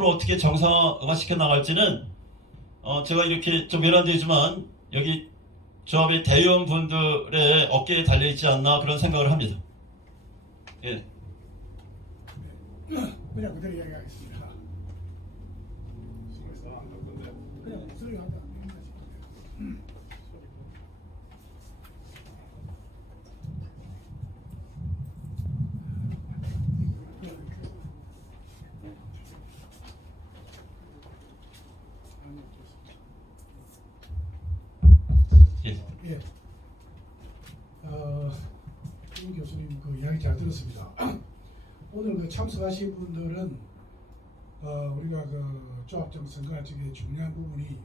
앞으로 어떻게 정상화시켜 나갈지는 제가 이렇게 좀 외람되지만 여기 조합의 대의원분들의 어깨에 달려있지 않나 그런 생각을 합니다. 예. 그냥 그대로 이야기하겠습니다. 그냥 목소리 한다. 예. 예. 김 교수님 그 이야기 잘 들었습니다. 오늘 그 참석하신 분들은 우리가 그 조합장 선거활동의 중요한 부분이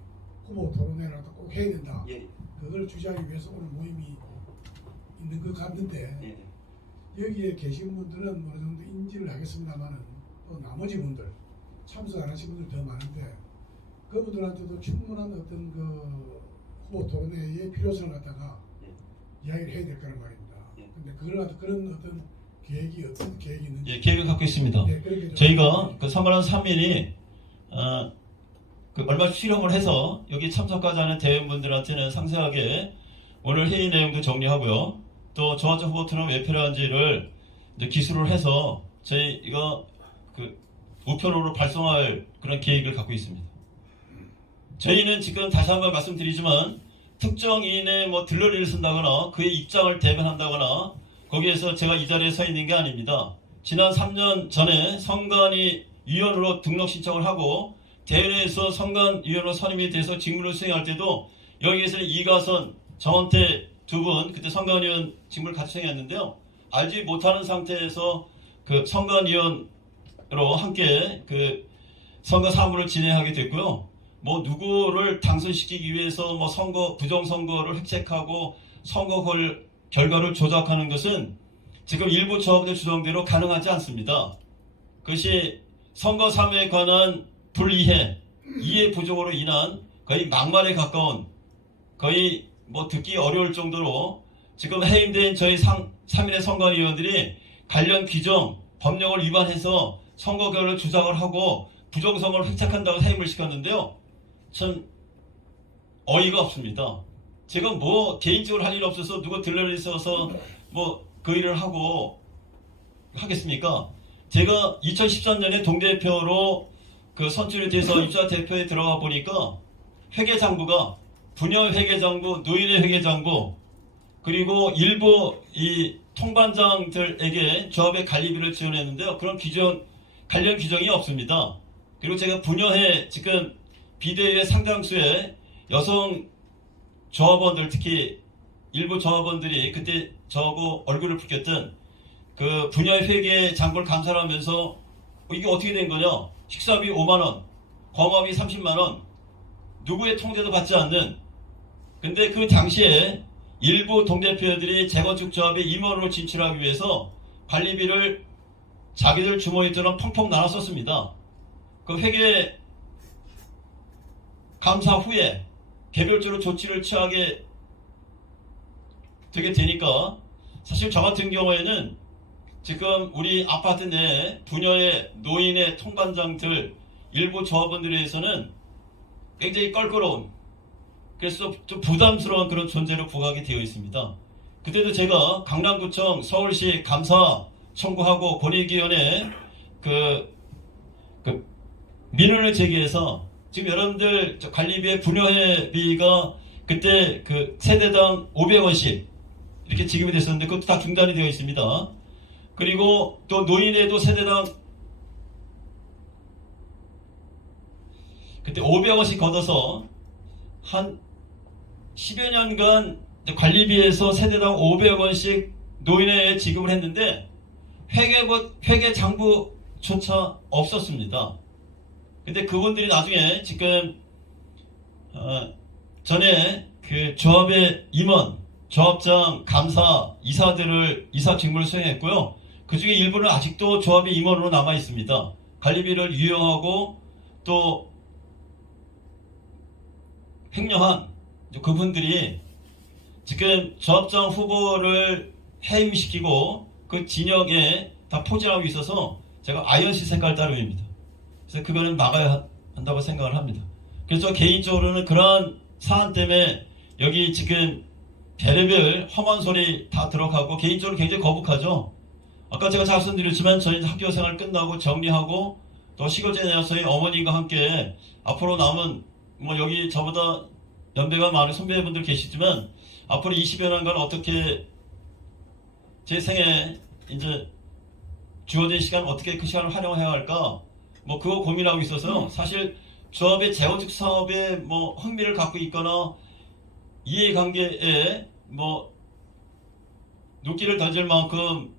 후보 토론회를 꼭 해야 된다. 예. 그걸 주재하기 위해서 오늘 모임이 있는 것 같는데 예. 여기에 계신 분들은 어느 정도 인지를 하겠습니다만은 또 나머지 분들 참석 안 하신 분들 더 많은데 그분들한테도 충분한 어떤 그 후보 토론회의 필요성을 갖다가 이야기를 해야 될 거란 말입니다. 근데 그걸 갖다 그런 어떤 계획이 어떤 계획이 있는지 예, 계획을 갖고 있습니다. 예, 그렇게 좀 저희가 그 3월 3일이 그 얼마 수령을 해서 여기 참석하지 않은 대의원분들한테는 상세하게 오늘 회의 내용도 정리하고요. 또 저하자 후보 토론 왜 필요한지를 이제 기술을 해서 저희가 그 우편으로 발송할 그런 계획을 갖고 있습니다. 저희는 지금 다시 한번 말씀드리지만 특정인의 뭐 들러리를 쓴다거나 그의 입장을 대변한다거나 거기에서 제가 이 자리에 서 있는 게 아닙니다. 지난 3년 전에 선관위 위원으로 등록 신청을 하고 대회에서 선관위원으로 선임이 돼서 직무를 수행할 때도 여기에서 이가선, 정원태 두 분 그때 선관위원 직무를 같이 수행했는데요. 알지 못하는 상태에서 그 선관위원으로 함께 그 선거 사무를 진행하게 됐고요. 뭐 누구를 당선시키기 위해서 뭐 선거 부정선거를 획책하고 선거 결과를 조작하는 것은 지금 일부 조합의 주장대로 가능하지 않습니다. 그것이 선거 사무에 관한 불이해, 이해 부족으로 인한 거의 막말에 가까운 거의 뭐 듣기 어려울 정도로 지금 해임된 저희 3인의 선관위원들이 관련 규정, 법령을 위반해서 선거 결과를 조작을 하고 부정선거를 획책한다고 해임을 시켰는데요. 참 어이가 없습니다. 제가 뭐 개인적으로 할 일 없어서 누구 들러리 써서 뭐 그 일을 하고 하겠습니까? 제가 2013년에 동대표로 그 선출이 돼서 입사 대표에 들어가 보니까 회계장부가 분야 회계장부, 노인의 회계장부 그리고 일부 이 통반장들에게 조합의 관리비를 지원했는데요. 그런 관련 규정이 없습니다. 그리고 제가 분야에 지금 비대위의 상당수의 여성 조합원들 특히 일부 조합원들이 그때 저하고 얼굴을 붉혔던 그 분야의 회계 장부를 감사를 하면서 이게 어떻게 된 거냐? 식사비 5만원, 광화비 30만원, 누구의 통제도 받지 않는 근데 그 당시에 일부 동대표들이 재건축 조합에 임원으로 진출하기 위해서 관리비를 자기들 주머니처럼 펑펑 나눴었습니다. 그 회계 감사 후에 개별적으로 조치를 취하게 되게 되니까 사실 저 같은 경우에는 지금 우리 아파트 내 분야의 노인의 통반장들 일부 조합원들에 대해서는 굉장히 껄끄러운 그래서 좀 부담스러운 그런 존재로 부각이 되어 있습니다. 그때도 제가 강남구청 서울시 감사 청구하고 권익위원회 그 민원을 제기해서 지금 여러분들 관리비의 분야회비가 그때 그 세대당 500원씩 이렇게 지급이 됐었는데 그것도 다 중단이 되어 있습니다. 그리고 또 노인에도 세대당 그때 500원씩 걷어서 한 10여 년간 관리비에서 세대당 500원씩 노인에 지급을 했는데 회계 장부조차 없었습니다. 근데 그분들이 나중에 지금 전에 그 조합의 임원, 조합장, 감사, 이사 직무를 수행했고요. 그 중에 일부는 아직도 조합의 임원으로 남아 있습니다. 관리비를 유용하고 또 횡령한 그분들이 지금 조합장 후보를 해임시키고 그 진영에 다 포진하고 있어서 제가 아이언시 색깔 따름입니다. 그래서 그거는 막아야 한다고 생각을 합니다. 그래서 개인적으로는 그러한 사안 때문에 여기 지금 별의별 험한 소리 다 들어가고 개인적으로 굉장히 거북하죠. 아까 제가 말씀드렸지만 저희 학교 생활 끝나고 정리하고 또 시골에 내서의 어머님과 함께 앞으로 남은 뭐 여기 저보다 연배가 많은 선배분들 계시지만 앞으로 20여 년간 어떻게 제 생에 이제 주어진 시간 어떻게 그 시간을 활용해야 할까 뭐 그거 고민하고 있어서 사실 조합의 재건축 사업에 뭐 흥미를 갖고 있거나 이해관계에 뭐 눈길을 던질 만큼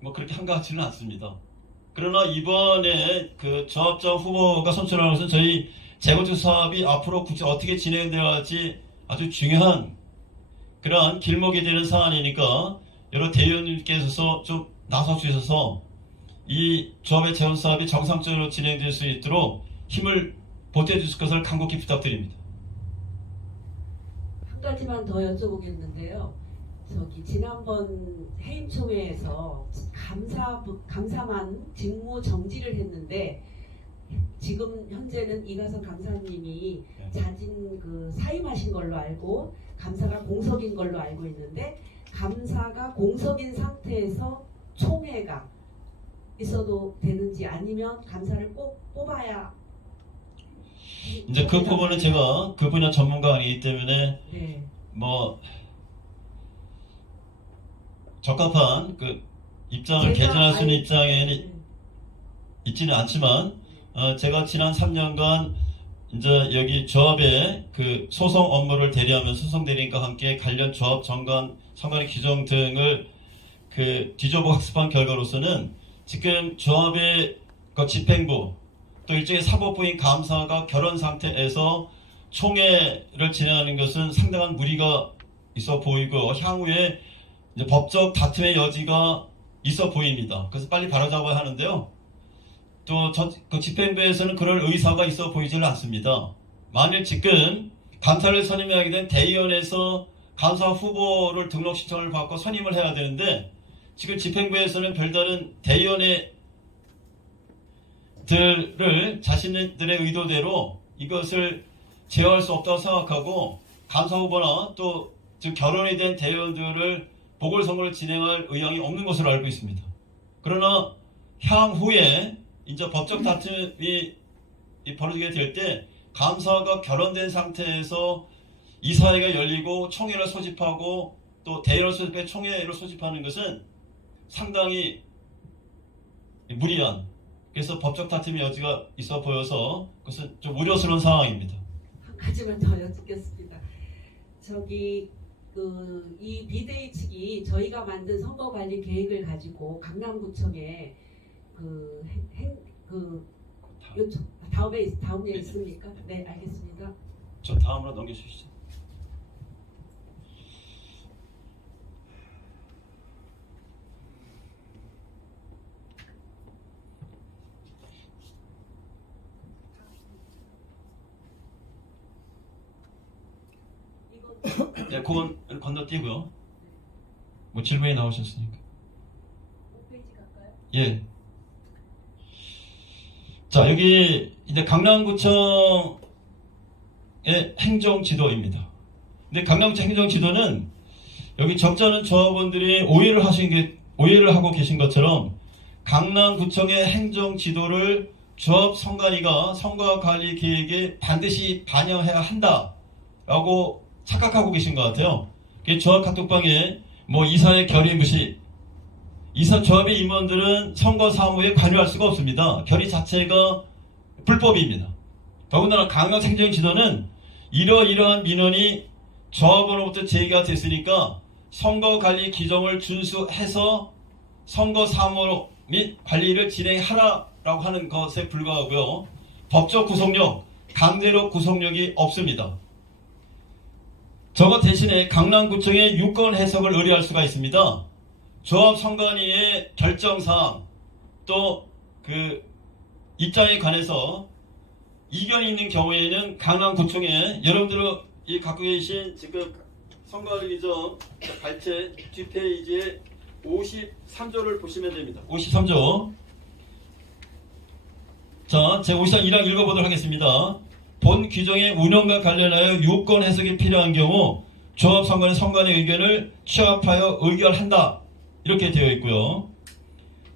뭐 그렇게 한가하지는 않습니다. 그러나 이번에 그 조합장 후보가 선출하는 것은 저희 재건축 사업이 앞으로 국제 어떻게 진행되어야 할지 아주 중요한 그러한 길목이 되는 사안이니까 여러 대의원님께서 좀 나서주셔서 이 조합의 재건 사업이 정상적으로 진행될 수 있도록 힘을 보태주실 것을 간곡히 부탁드립니다. 한 가지만 더 여쭤보겠는데요. 저기 지난번 해임총회에서 감사만 직무 정지를 했는데 지금 현재는 이가선 감사님이 자진 그 사임하신 걸로 알고 감사가 공석인 걸로 알고 있는데 감사가 공석인 상태에서 총회가 있어도 되는지 아니면 감사를 꼭 뽑아야 이제 그 부분은 제가 그 분야 전문가 아니기 때문에 네. 뭐 적합한 그 입장을 제가 개진할 수 있는 아니- 입장에 네. 있지는 않지만 제가 지난 3년간 이제 여기 조합의 그 소송 업무를 대리하면서 소송 대리인과 함께 관련 조합 정관 상관의 규정 등을 그 뒤져보고 학습한 결과로서는 지금 조합의 그 집행부 또 일종의 사법부인 감사가 결혼 상태에서 총회를 진행하는 것은 상당한 무리가 있어 보이고 향후에 이제 법적 다툼의 여지가 있어 보입니다. 그래서 빨리 바로잡아야 하는데요. 또 그 집행부에서는 그럴 의사가 있어 보이지는 않습니다. 만일 지금 감사를 선임하게 된 대의원에서 감사 후보를 등록 신청을 받고 선임을 해야 되는데 지금 집행부에서는 별다른 대의원의 들을 자신들의 의도대로 이것을 제어할 수 없다고 생각하고 감사 후보나 또 지금 결혼이 된 대의원들을 보궐선거를 진행할 의향이 없는 것으로 알고 있습니다. 그러나 향후에 이제 법적 다툼이 벌어지게 될 때 감사가 결혼된 상태에서 이사회가 열리고 총회를 소집하고 또 대의원 소집에 총회를 소집하는 것은 상당히 무리한 그래서 법적 다툼의 여지가 있어 보여서 그것은 좀 우려스러운 상황입니다. 한 가지만 더 여쭙겠습니다. 저기 이 비대위 측이 저희가 만든 선거관리 계획을 가지고 강남구청에 다음에 있습니까? 네, 알겠습니다. 저 다음으로 넘겨주시죠. 네, 그건 건너뛰고요. 뭐 질문이 나오셨으니까. 5페이지 갈까요? 예. 자, 여기 이제 강남구청의 행정지도입니다. 근데 강남구청 행정지도는 여기 적잖은 조합원들이 오해를 하고 계신 것처럼 강남구청의 행정지도를 조합 선관위가 선거관리 계획에 반드시 반영해야 한다라고 착각하고 계신 것 같아요. 조합 카톡방에 뭐 이사의 결의 무시, 이사 조합의 임원들은 선거 사무에 관여할 수가 없습니다. 결의 자체가 불법입니다. 더군다나 강남 행정지도는 이러이러한 민원이 조합원으로부터 제기가 됐으니까 선거관리 규정을 준수해서 선거 사무 및 관리를 진행하라라고 하는 것에 불과하고요. 법적 구속력, 강제력 구속력이 없습니다. 저것 대신에 강남구청의 유권 해석을 의뢰할 수가 있습니다. 조합 선관위의 결정사항 또 그 입장에 관해서 이견이 있는 경우에는 강남구청에 여러분들이 갖고 계신 지금 선거관리 규정 발제 뒷페이지에 53조를 보시면 됩니다. 53조 자, 제53 1항 읽어보도록 하겠습니다. 본 규정의 운영과 관련하여 유권 해석이 필요한 경우 조합선관위 선관위 의견을 취합하여 의결한다. 이렇게 되어 있고요.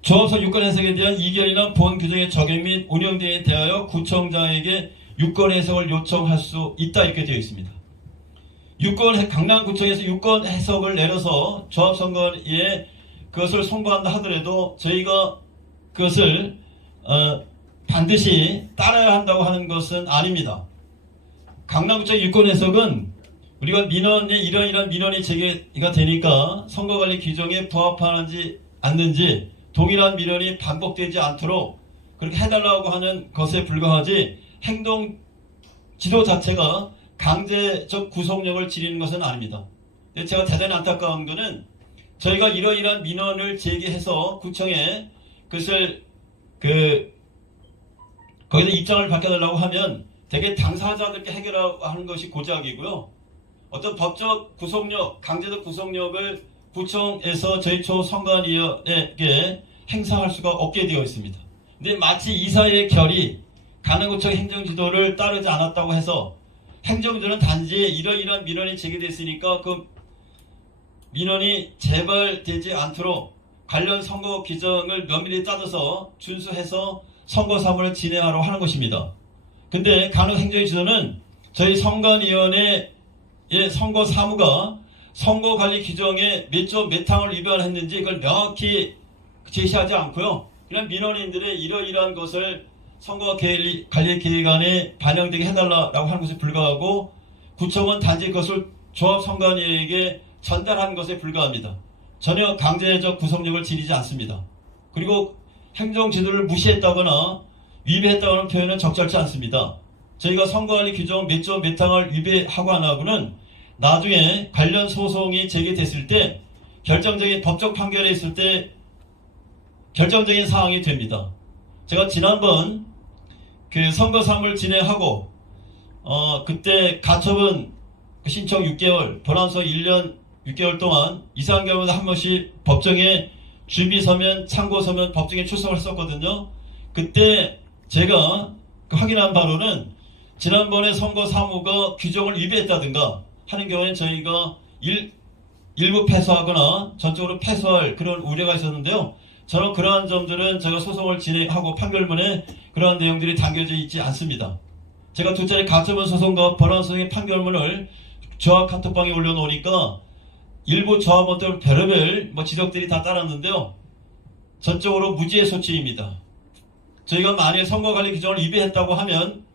조합선 유권 해석에 대한 이견이나 본 규정의 적용 및 운영 등에 대하여 구청장에게 유권 해석을 요청할 수 있다. 이렇게 되어 있습니다. 강남구청에서 유권 해석을 내려서 조합선관위에 그것을 송부한다 하더라도 저희가 그것을 반드시 따라야 한다고 하는 것은 아닙니다. 강남구청 유권 해석은 우리가 민원에 이러이러한 민원이 제기가 되니까 선거관리 규정에 부합하는지 않는지 동일한 민원이 반복되지 않도록 그렇게 해달라고 하는 것에 불과하지 행동 지도 자체가 강제적 구속력을 지니는 것은 아닙니다. 제가 대단히 안타까운 것은 저희가 이러이러한 민원을 제기해서 구청에 그것을 거기서 입장을 바꿔달라고 하면 대개 당사자들께 해결하는 것이 고작이고요. 어떤 법적 구속력, 강제적 구속력을 구청에서 저희 초선관위원회에게 행사할 수가 없게 되어 있습니다. 근데 마치 이사의 결이 강남구청 행정지도를 따르지 않았다고 해서 행정지도는 단지 이러이러한 민원이 제기됐으니까 그 민원이 재발되지 않도록 관련 선거 규정을 면밀히 따져서 준수해서 선거 사무를 진행하러 하는 것입니다. 근데 강남행정지도는 저희 선관위원회의 선거 사무가 선거관리 규정에 몇 조 몇 항을 위반했는지 그걸 명확히 제시하지 않고요. 그냥 민원인들의 이러이러한 것을 선거관리계획안에 반영되게 해달라고 하는 것에 불과하고 구청은 단지 그것을 조합선관위에게 전달한 것에 불과합니다. 전혀 강제적 구속력을 지니지 않습니다. 그리고 행정지도를 무시했다거나 위배했다는 표현은 적절치 않습니다. 저희가 선거관리 규정 몇 조 몇 항을 위배하고 안 하고는 나중에 관련 소송이 제기됐을 때 결정적인 법적 판결에 있을 때 결정적인 사항이 됩니다. 제가 지난번 그 선거 사무를 진행하고 그때 가처분 신청 6개월, 본안서 1년 6개월 동안 이상 경우는 한 번씩 법정에 준비서면, 참고서면 법정에 출석을 했었거든요. 그때 제가 확인한 바로는 지난번에 선거 사무가 규정을 위배했다든가 하는 경우에는 저희가 일부 패소하거나 전적으로 패소할 그런 우려가 있었는데요. 저는 그러한 점들은 제가 소송을 진행하고 판결문에 그러한 내용들이 담겨져 있지 않습니다. 제가 두 차례 가처분 소송과 법원 소송의 판결문을 조합 카톡방에 올려놓으니까 일부 조합원들 별의별 지적들이 다 따랐는데요. 전적으로 무죄의 소치입니다. 저희가 만약에 선거관리 규정을 위배했다고 하면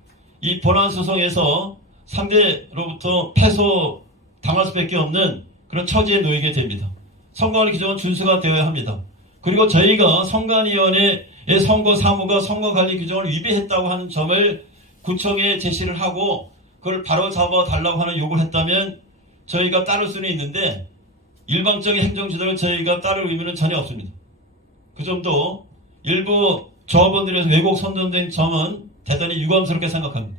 이 본안 소송에서 상대로부터 패소 당할 수밖에 없는 그런 처지에 놓이게 됩니다. 선거관리 규정은 준수가 되어야 합니다. 그리고 저희가 선관위원회의 선거 사무가 선거관리 규정을 위배했다고 하는 점을 구청에 제시를 하고 그걸 바로 잡아 달라고 하는 요구를 했다면 저희가 따를 수는 있는데 일방적인 행정지도를 저희가 따를 의무는 전혀 없습니다. 그 점도 일부 조합원들에서 왜곡 선동된 점은 대단히 유감스럽게 생각합니다.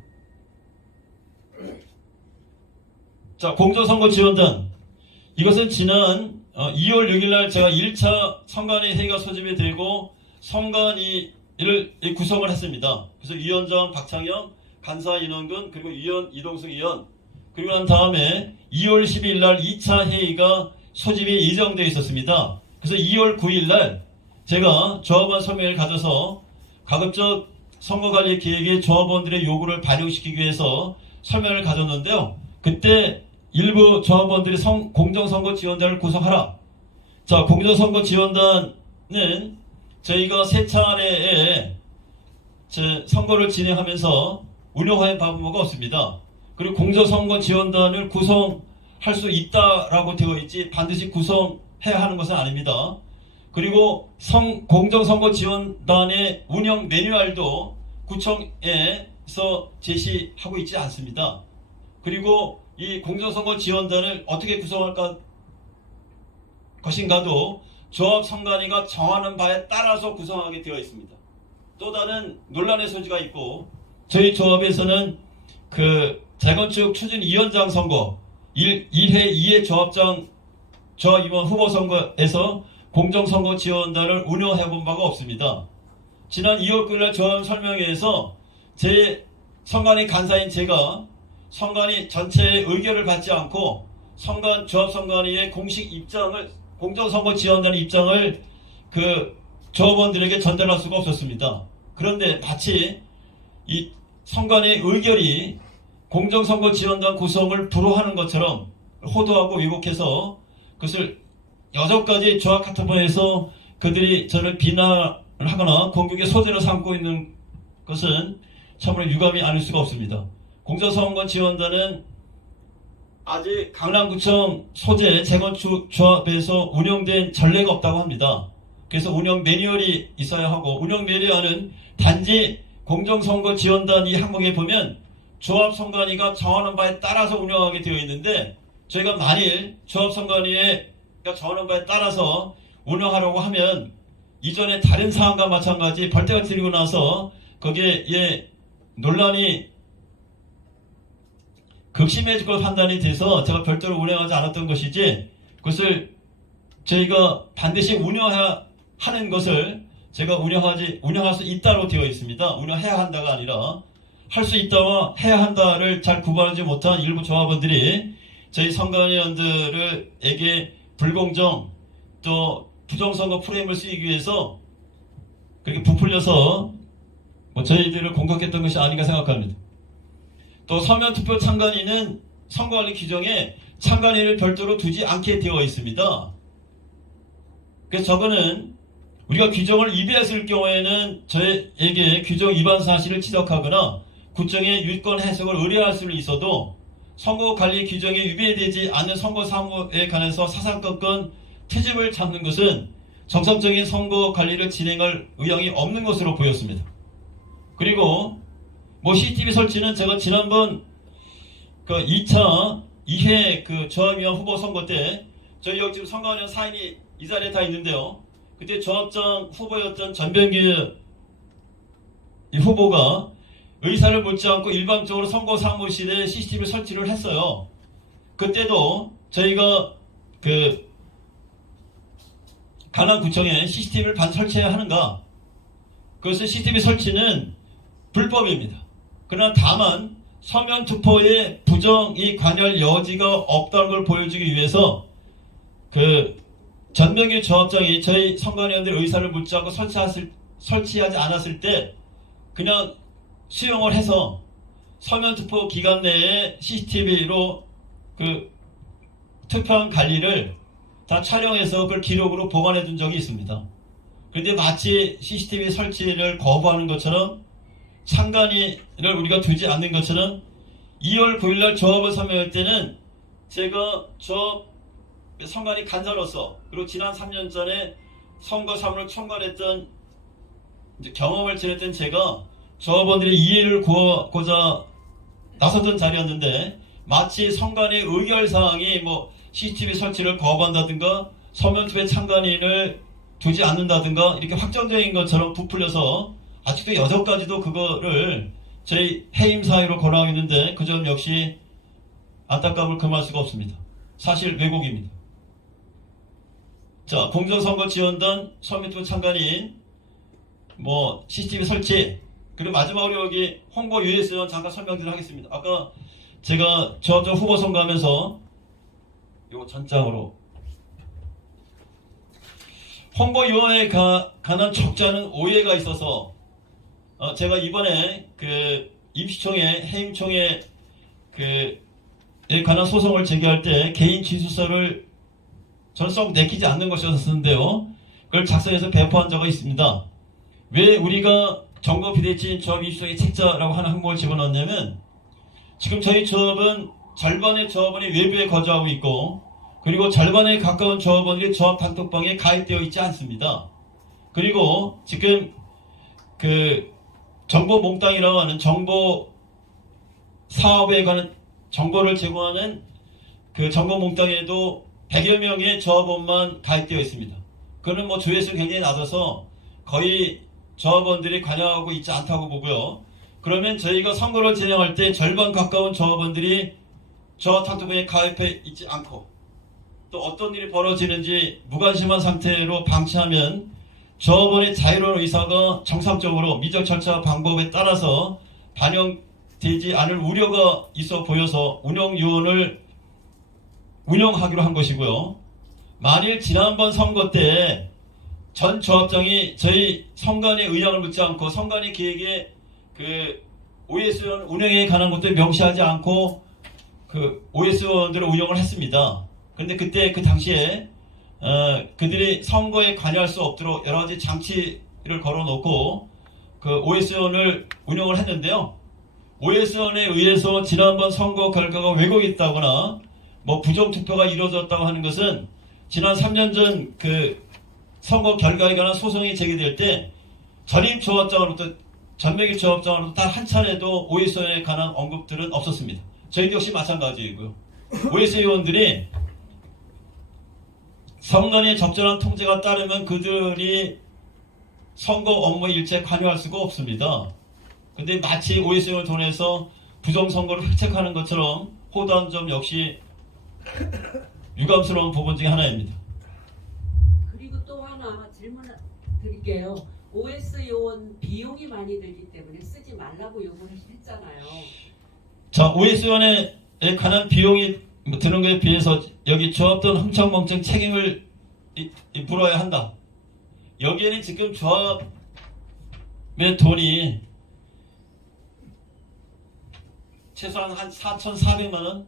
자, 공정선거 지원단. 이것은 지난 2월 6일날 제가 1차 선관위 회의가 소집이 되고 선관위를 구성을 했습니다. 그래서 위원장 박창영, 간사 인원근, 그리고 위원 이동숙 위원, 그리고 난 다음에 2월 12일날 2차 회의가 소집이 예정되어 있었습니다. 그래서 2월 9일날 제가 조합원 설명회를 가져서 가급적 선거관리 계획에 조합원들의 요구를 반영시키기 위해서 설명을 가졌는데요. 그때 일부 조합원들이 공정선거 지원단을 구성하라. 자, 공정선거 지원단은 저희가 세 차례에 선거를 진행하면서 운영하는 바가 없습니다. 그리고 공정선거 지원단을 구성할 수 있다라고 되어 있지 반드시 구성해야 하는 것은 아닙니다. 그리고 공정선거 지원단의 운영 매뉴얼도 구청에서 제시하고 있지 않습니다. 그리고 이 공정선거 지원단을 어떻게 구성할 것인가도 조합선관위가 정하는 바에 따라서 구성하게 되어 있습니다. 또 다른 논란의 소지가 있고 저희 조합에서는 그 재건축 추진위원장 선거 1회 2회 조합위원 후보 선거에서 공정선거 지원단을 운영해 본 바가 없습니다. 지난 2월 9일날 조합 설명회에서 제 선관위 간사인 제가 선관위 전체의 의결을 받지 않고 조합선관위의 공식 입장을, 공정선거지원단의 입장을 그 조합원들에게 전달할 수가 없었습니다. 그런데 마치 이 선관위의 의결이 공정선거지원단 구성을 불허하는 것처럼 호도하고 왜곡해서 그것을 6가지 조합 카톡방에서 그들이 저를 비난을 하거나 공격의 소재로 삼고 있는 것은 참으로 유감이 아닐 수가 없습니다. 공정선거지원단은 아직 강남구청 소재 재건축 조합에서 운영된 전례가 없다고 합니다. 그래서 운영 매뉴얼이 있어야 하고, 운영 매뉴얼은 단지 공정선거지원단 이 항목에 보면 조합선관위가 정하는 바에 따라서 운영하게 되어 있는데, 저희가 만일 조합선관위가 정하는 바에 따라서 운영하려고 하면 이전에 다른 사항과 마찬가지 벌떼가 들리고 나서 거기에 논란이 극심해질 것 판단이 돼서 제가 별도로 운영하지 않았던 것이지, 그것을 저희가 반드시 운영해야 하는 것을 제가 운영할 수 있다로 되어 있습니다. 운영해야 한다가 아니라 할 수 있다와 해야 한다를 잘 구분하지 못한 일부 조합원들이 저희 선관위원들에게 불공정 또 부정선거 프레임을 쓰기 위해서 그렇게 부풀려서 저희들을 공격했던 것이 아닌가 생각합니다. 또 서면투표 참관인은 선거관리 규정에 참관인을 별도로 두지 않게 되어 있습니다. 그래서 저거는 우리가 규정을 위배했을 경우에는 저에게 규정 위반 사실을 지적하거나 구청의 유권 해석을 의뢰할 수는 있어도 선거관리 규정에 위배되지 않는 선거 사무에 관해서 사사건건 트집을 잡는 것은 정상적인 선거관리를 진행할 의향이 없는 것으로 보였습니다. 그리고 CCTV 설치는 제가 지난번 그 2회 그 조합위원 후보 선거 때 저희 여기 지금 선거위원 4인이 이 자리에 다 있는데요. 그때 조합장 후보였던 전병기 후보가 의사를 묻지 않고 일방적으로 선거 사무실에 CCTV 설치를 했어요. 그때도 저희가 그 강남구청에 CCTV를 설치해야 하는가? 그것은 CCTV 설치는 불법입니다. 그러나 다만 서면 투표에 부정이 관여할 여지가 없다는 걸 보여주기 위해서 그 전명길 조합장이 저희 선관위원들의 의사를 묻지 않고 설치하지 않았을 때 그냥 수용을 해서 서면 투표 기간 내에 CCTV로 그 투표한 관리를 다 촬영해서 그걸 기록으로 보관해 둔 적이 있습니다. 그런데 마치 CCTV 설치를 거부하는 것처럼 참관인을 우리가 두지 않는 것처럼 2월 9일날 조합을 설명할 때는 제가 선관위 간사로서 그리고 지난 3년 전에 선거 사무를 총괄했던 경험을 지녔던 제가 조합원들의 이해를 구하고자 나섰던 자리였는데 마치 선관위 의결사항이 CCTV 설치를 거부한다든가 서면투표에 참관인을 두지 않는다든가 이렇게 확정적인 것처럼 부풀려서 아직도 6가지도 그거를 저희 해임 사유로 거론하고 있는데 그 점 역시 안타까움을 금할 수가 없습니다. 사실 왜곡입니다. 자, 공정선거지원단 서면투표 참관인 CCTV 설치, 그리고 마지막으로 여기 홍보 US원 잠깐 설명드리도록 하겠습니다. 아까 제가 저 후보 선거하면서 요 전장으로 홍보위원회에 관한 적잖은 오해가 있어서 제가 이번에 그 임시총회, 해임총회에 관한 소송을 제기할 때 개인 진술서를 전성 내키지 않는 것이었는데요. 그걸 작성해서 배포한 적이 있습니다. 왜 우리가 정보 비대칭 조합 임시총회 책자라고 하는 항목을 집어넣었냐면 지금 저희 조합은 절반의 조합원이 외부에 거주하고 있고 그리고 절반에 가까운 조합원들이 조합 단톡방에 가입되어 있지 않습니다. 그리고 지금 그 정보 몽땅이라고 하는 정보 사업에 관한 정보를 제공하는 그 정보 몽땅에도 100여 명의 조합원만 가입되어 있습니다. 그는 조회수가 굉장히 낮아서 거의 조합원들이 관여하고 있지 않다고 보고요. 그러면 저희가 선거를 진행할 때 절반 가까운 조합원들이 조합 단톡방에 가입해 있지 않고 또 어떤 일이 벌어지는지 무관심한 상태로 방치하면 조합원의 자유로운 의사가 정상적으로 미적 절차 방법에 따라서 반영되지 않을 우려가 있어 보여서 운영위원을 운영하기로 한 것이고요. 만일 지난번 선거 때 전 조합장이 저희 선관위 의향을 묻지 않고 선관위 계획에 그 OS원 운영에 관한 것들 명시하지 않고 그 OS원들을 운영을 했습니다. 그런데 그때 그 당시에 그들이 선거에 관여할 수 없도록 여러 가지 장치를 걸어놓고 그 OS원을 운영을 했는데요. OS원에 의해서 지난번 선거 결과가 왜곡있다거나 뭐 부정투표가 이루어졌다고 하는 것은 지난 3년 전 그 선거 결과에 관한 소송이 제기될 때 전임 조합장으로부터 전명기 조합장으로부터 단 한 차례도 OS원에 관한 언급들은 없었습니다. 저희 역시 마찬가지이고요. OS 의원들이 선관위의 적절한 통제가 따르면 그들이 선거 업무 일체에 관여할 수가 없습니다. 근데 마치 OS 의원을 통해서 부정선거를 획책하는 것처럼 호도한 점 역시 유감스러운 부분 중에 하나입니다. 그리고 또 하나 질문 드릴게요. OS 요원 비용이 많이 들기 때문에 쓰지 말라고 요구를 했잖아요. 자, OS 의원에 관한 비용이 드는 것에 비해서 여기 조합원 흥청망청 책임을 물어야 한다. 여기에는 지금 조합의 돈이 최소한 한 4,400만 원?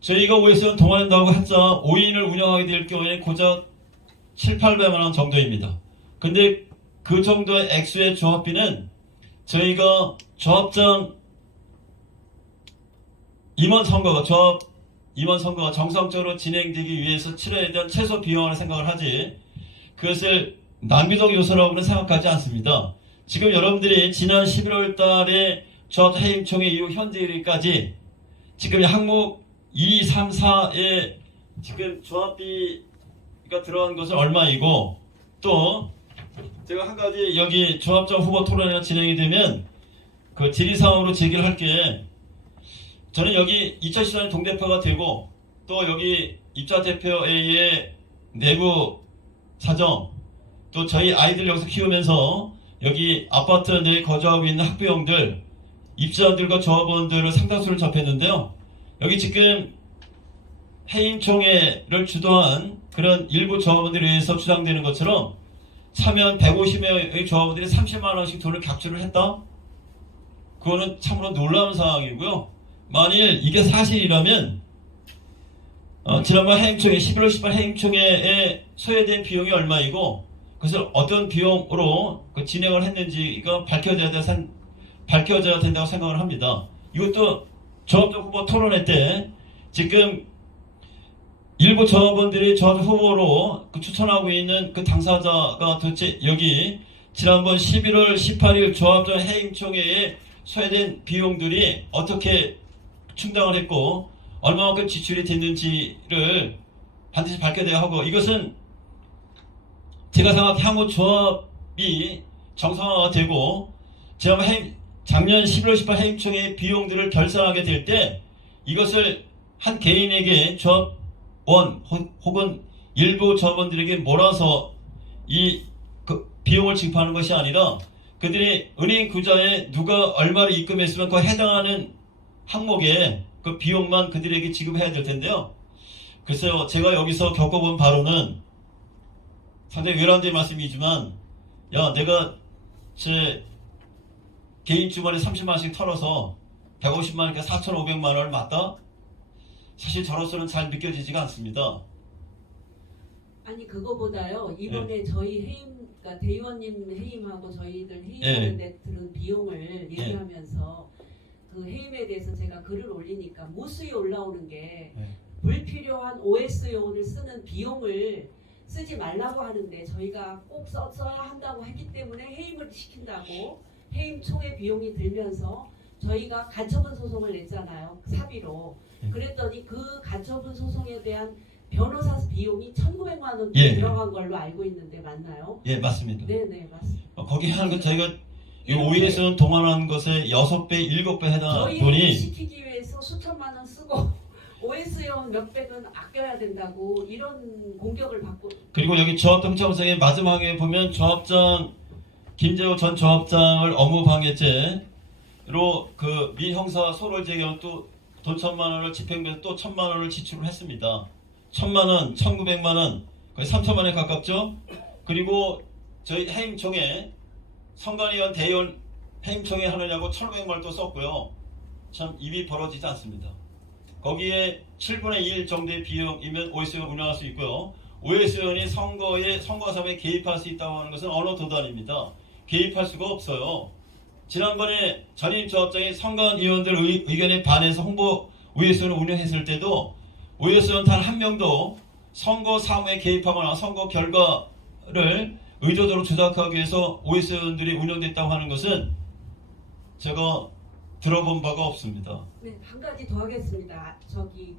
저희가 OS원 동원한다고 했자 5인을 운영하게 될 경우에 고작 7, 800만 원 정도입니다. 근데 그 정도의 액수의 조합비는 저희가 조합장 임원 선거가 정상적으로 진행되기 위해서 치러야 되는 최소 비용을 생각을 하지 그것을 낭비적 요소라고는 생각하지 않습니다. 지금 여러분들이 지난 11월 달에 조합 해임총회 이후 현재까지 지금 항목 2, 3, 4에 지금 조합비가 들어간 것은 얼마이고 또 제가 한 가지 여기 조합장 후보 토론회가 진행이 되면 그 질의사항으로 제기를 할게 저는 여기 2014년 동대표가 되고 또 여기 입자대표회의 내부 사정 또 저희 아이들 여기서 키우면서 여기 아파트 내에 거주하고 있는 학부형들 입주자들과 조합원들을 상당수를 접했는데요. 여기 지금 해임총회를 주도한 그런 일부 조합원들에 의해서 주장되는 것처럼 참여한 150명의 조합원들이 30만 원씩 돈을 객주를 했다? 그거는 참으로 놀라운 상황이고요. 만일 이게 사실이라면 지난번 해임총회 11월 18일 해임총회에 소요된 비용이 얼마이고 그것을 어떤 비용으로 진행을 했는지가 밝혀져야 된다고 생각을 합니다. 이것도 조합장 후보 토론회 때 지금 일부 조합원들이 조합장 후보로 추천하고 있는 그 당사자가 도대체 여기 지난번 11월 18일 조합장 해임총회에 소요된 비용들이 어떻게 충당을 했고 얼마만큼 지출이 됐는지를 반드시 밝혀야 하고 이것은 제가 생각해 향후 조합이 정상화가 되고 작년 11월 18일 해임총회 비용들을 결산하게 될 때 이것을 한 개인에게 조합원 혹은 일부 조합원들에게 몰아서 이 비용을 지급하는 것이 아니라 그들이 은행 구좌에 누가 얼마를 입금했으면 그 해당하는 항목에 그 비용만 그들에게 지급해야 될 텐데요. 글쎄요, 제가 여기서 겪어본 바로는 상당히 외람된 말씀이지만, 야, 내가 제 개인 주머니 30만원씩 털어서 150만원, 그러니까 4,500만원을 맞다? 사실 저로서는 잘 느껴지지가 않습니다. 아니 그거보다요. 이번에 저희 그러니까 대의원님 해임하고 저희들 해임하는데 들은 비용을 얘기하면서 그 해임에 대해서 제가 글을 올리니까 무수히 올라오는 게 불필요한 OS 요원을 쓰는 비용을 쓰지 말라고 하는데 저희가 꼭 써야 한다고 했기 때문에 해임을 시킨다고 해임 총회 비용이 들면서 저희가 가처분 소송을 냈잖아요. 사비로. 그랬더니 그 가처분 소송에 대한 변호사 비용이 1,900만 원 들어간 걸로 알고 있는데 맞나요? 예, 맞습니다. 네네 맞습니다. 거기 하는 것 저희가 이 OE에서는 동원한 것에 6배, 7배 해당하는 저희 돈이 시키기 위해서 수천만 원 쓰고 OS원 몇백은 아껴야 된다고 이런 공격을 받고 그리고 여기 조합장 청구서의 마지막에 보면 조합장 김재호 전 조합장을 업무방해죄로 그 미 형사 소를 제기한 또 돈 1,000만 원을 집행부에서 또 1,000만 원을 지출을 했습니다. 1,000만 원, 1,900만 원, 거의 3천만 원에 가깝죠. 그리고 저희 해임총회 선관위원 대의원 해임총회 하느냐고 1,500만 원 또 썼고요. 참 입이 벌어지지 않습니다. 거기에 7분의 1 정도의 비용이면 OS원 운영할 수 있고요. OS원이 선거 사업에 개입할 수 있다고 하는 것은 언어 도단입니다. 개입할 수가 없어요. 지난번에 전임 조합장이 선관위원들 의견에 반해서 홍보 OS원을 운영했을 때도 OS원 단 한 명도 선거 사무에 개입하거나 선거 결과를 의도적으로 조작하기 위해서 OS원들이 운영됐다고 하는 것은 제가 들어본 바가 없습니다. 네, 한 가지 더 하겠습니다. 저기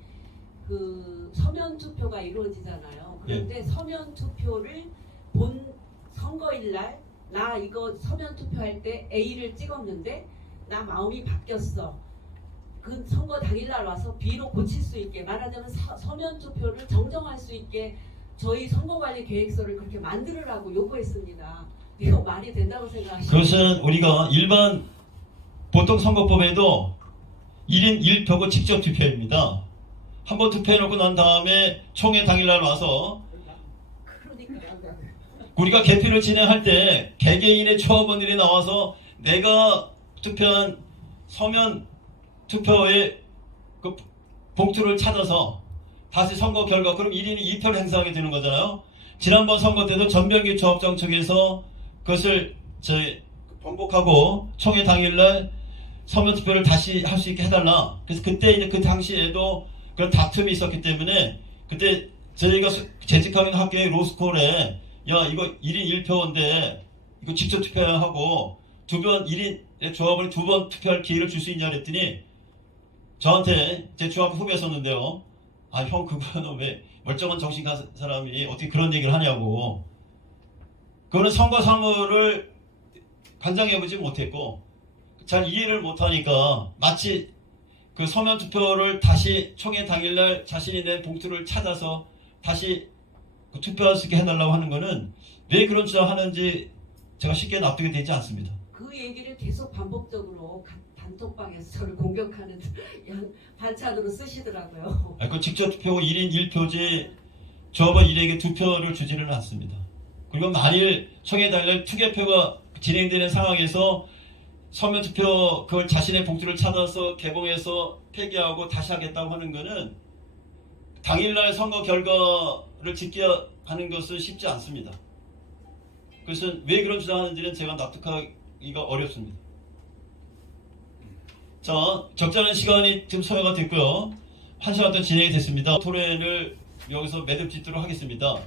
그 서면 투표가 이루어지잖아요. 그런데 서면 투표를 본 선거일 날 나 이거 서면 투표할 때 A를 찍었는데 나 마음이 바뀌었어. 그 선거 당일날 와서 B로 고칠 수 있게 말하자면 서면 투표를 정정할 수 있게 저희 선거관리 계획서를 그렇게 만들으라고 요구했습니다. 이거 말이 된다고 생각하시나요? 그것은 우리가 일반 보통 선거법에도 1인 1표고 직접 투표입니다. 한번 투표해놓고 난 다음에 총회 당일날 와서 우리가 개표를 진행할 때 개개인의 조합원들이 나와서 내가 투표한 서면 투표의 그 봉투를 찾아서 다시 선거 결과 그럼 1인이 2표를 행사하게 되는 거잖아요. 지난번 선거 때도 전병기 조합장 측에서 그것을 번복하고 총회 당일날 서면 투표를 다시 할 수 있게 해달라. 그래서 그때 이제 그 당시에도 그런 다툼이 있었기 때문에 그때 저희가 재직하는 학교의 로스쿨에 야 이거 1인 1표인데 이거 직접 투표해야 하고 두 번 1인의 조합을 2번 투표할 기회를 줄 수 있냐 그랬더니 저한테 제 조합 후배 썼는데요. 아 형 그거는 왜 멀쩡한 정신가 사람이 어떻게 그런 얘기를 하냐고. 그거는 선거 사무를 관장해보지 못했고 잘 이해를 못하니까 마치 그 서면 투표를 다시 총회 당일날 자신이 낸 봉투를 찾아서 다시 그 투표할 수 있게 해달라고 하는 거는 왜 그런 주장하는지 제가 쉽게 납득이 되지 않습니다. 그 얘기를 계속 반복적으로 단톡방에서 저를 공격하는 반찬으로 쓰시더라고요. 그 직접 투표고 1인 1표지 조합원 1에게 2표를 주지는 않습니다. 그리고 만일 총회 당일날 투개표가 진행되는 상황에서 서면 투표 그걸 자신의 봉투를 찾아서 개봉해서 폐기하고 다시 하겠다고 하는 것은 당일날 선거 결과를 지켜야 하는 것은 쉽지 않습니다. 그것은 왜 그런 주장하는지는 제가 납득하기가 어렵습니다. 자, 적절한 시간이 지금 소요가 됐고요. 1시간 동안 진행이 됐습니다. 토론을 여기서 매듭 짓도록 하겠습니다.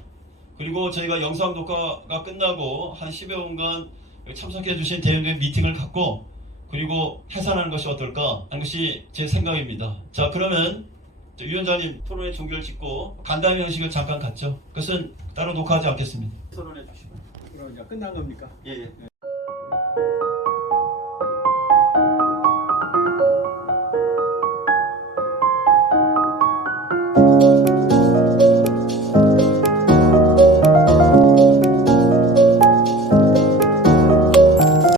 그리고 저희가 영상 녹화가 끝나고 한 10여 분간 참석해 주신 대의원들 미팅을 갖고 그리고 해산하는 것이 어떨까 하는 것이 제 생각입니다. 자, 그러면 위원장님 토론의 종결 짓고 간담회 형식을 잠깐 갖죠. 그것은 따로 녹화하지 않겠습니다. 토론해 주시고. 그럼 이제 끝난 겁니까? 예.